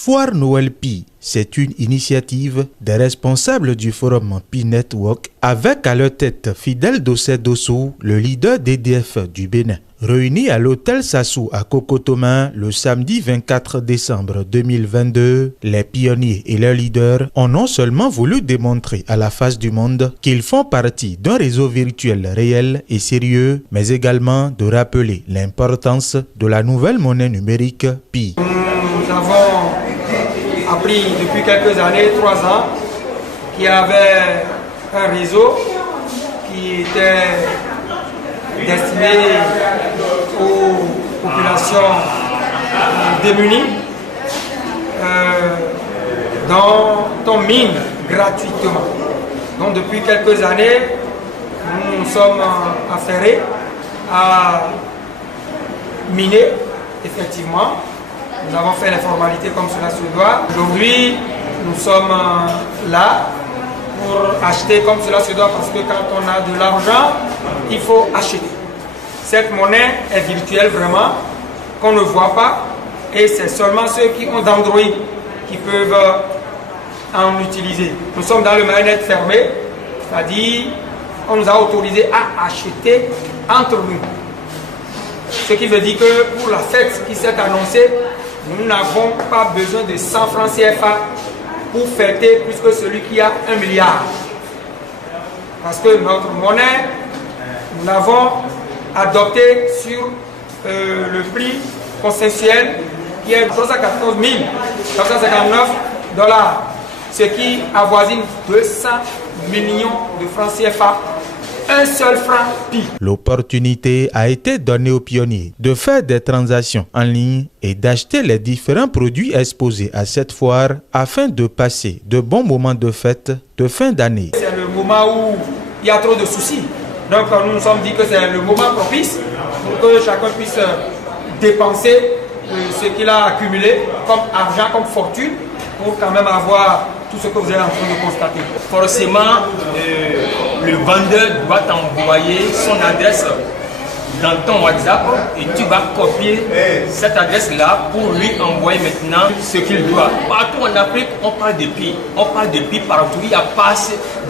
Foire Noël Pi, c'est une initiative des responsables du forum Pi Network avec à leur tête Fidèle Dossé Dossou, le leader d'EDF du Bénin. Réunis à l'hôtel Sassou à Cocotomin le samedi 24 décembre 2022, les pionniers et leurs leaders ont non seulement voulu démontrer à la face du monde qu'ils font partie d'un réseau virtuel réel et sérieux, mais également de rappeler l'importance de la nouvelle monnaie numérique Pi. Nous avons appris depuis quelques années, 3 ans, qu'il y avait un réseau qui était destiné aux populations démunies, dont on mine gratuitement. Donc depuis quelques années, nous nous sommes affairés à miner, effectivement. Nous avons fait les formalités comme cela se doit. Aujourd'hui, nous sommes là pour acheter comme cela se doit parce que quand on a de l'argent, il faut acheter. Cette monnaie est virtuelle vraiment, qu'on ne voit pas, et c'est seulement ceux qui ont d'Android qui peuvent en utiliser. Nous sommes dans le mainnet fermé, c'est-à-dire on nous a autorisé à acheter entre nous. Ce qui veut dire que pour la fête qui s'est annoncée, nous n'avons pas besoin de 100 francs CFA pour fêter plus que celui qui a 1 milliard. Parce que notre monnaie, nous l'avons adoptée sur le prix consensuel qui est 314 959 $, ce qui avoisine 200 millions de francs CFA. Un seul franc Pi. L'opportunité a été donnée aux pionniers de faire des transactions en ligne et d'acheter les différents produits exposés à cette foire afin de passer de bons moments de fête de fin d'année. C'est le moment où il y a trop de soucis. Donc nous nous sommes dit que c'est le moment propice pour que chacun puisse dépenser ce qu'il a accumulé comme argent, comme fortune, pour quand même avoir tout ce que vous êtes en train de constater. Forcément, le vendeur doit t'envoyer son adresse dans ton WhatsApp et tu vas copier cette adresse-là pour lui envoyer maintenant ce qu'il doit. Partout en Afrique, on parle de Pi. On parle de Pi partout. Il n'y a pas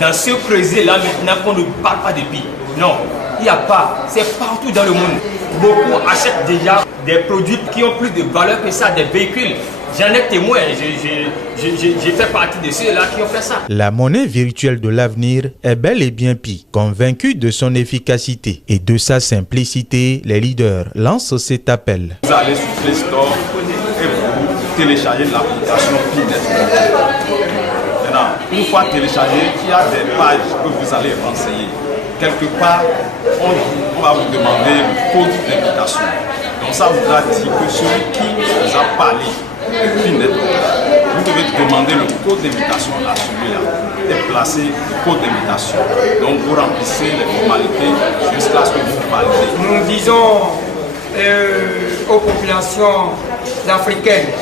dans ce creuset-là maintenant qu'on ne parle pas de Pi. Non, il n'y a pas. C'est partout dans le monde. Beaucoup achètent déjà des produits qui ont plus de valeur que ça, des véhicules. J'en ai témoin, j'ai fait partie de ceux-là qui ont fait ça. La monnaie virtuelle de l'avenir est bel et bien Pi. Convaincu de son efficacité et de sa simplicité, les leaders lancent cet appel. Vous allez sur Play Store et vous téléchargez l'application Pi Network. Maintenant, une fois téléchargé, il y a des pages que vous allez renseigner. Quelque part, on va vous demander le code d'invitation. Donc ça voudra dire que celui qui vous a parlé, Pi Network, vous devez demander le code d'invitation à celui-là et placer le code d'invitation. Donc vous remplissez les formalités jusqu'à ce que vous validez. Nous disons aux populations africaines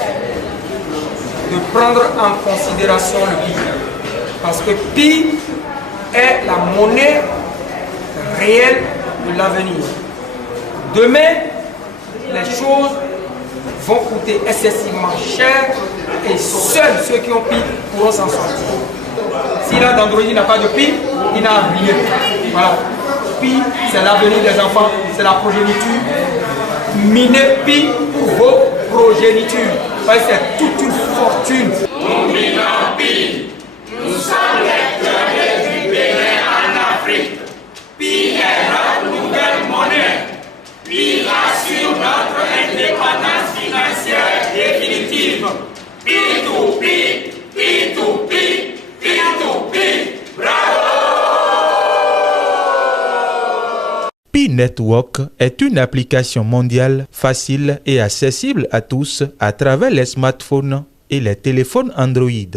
de prendre en considération le Pi. Parce que Pi est la monnaie réelle de l'avenir. Demain, les choses vont coûter excessivement cher et seuls ceux qui ont Pi pourront s'en sortir. S'il a d'Android, il n'a pas de Pi, il n'a rien. Voilà. Pi, c'est l'avenir des enfants, c'est la progéniture. Minez Pi pour vos progénitures. C'est toute une fortune. Nous minons Pi. Nous sommes les pionniers du Bénin en Afrique. Pi est notre nouvelle monnaie. Pi assure notre indépendance financière définitive. Pi to Pi, Pi to Pi, Pi to Pi. Bravo! Pi Network est une application mondiale facile et accessible à tous à travers les smartphones et les téléphones Android.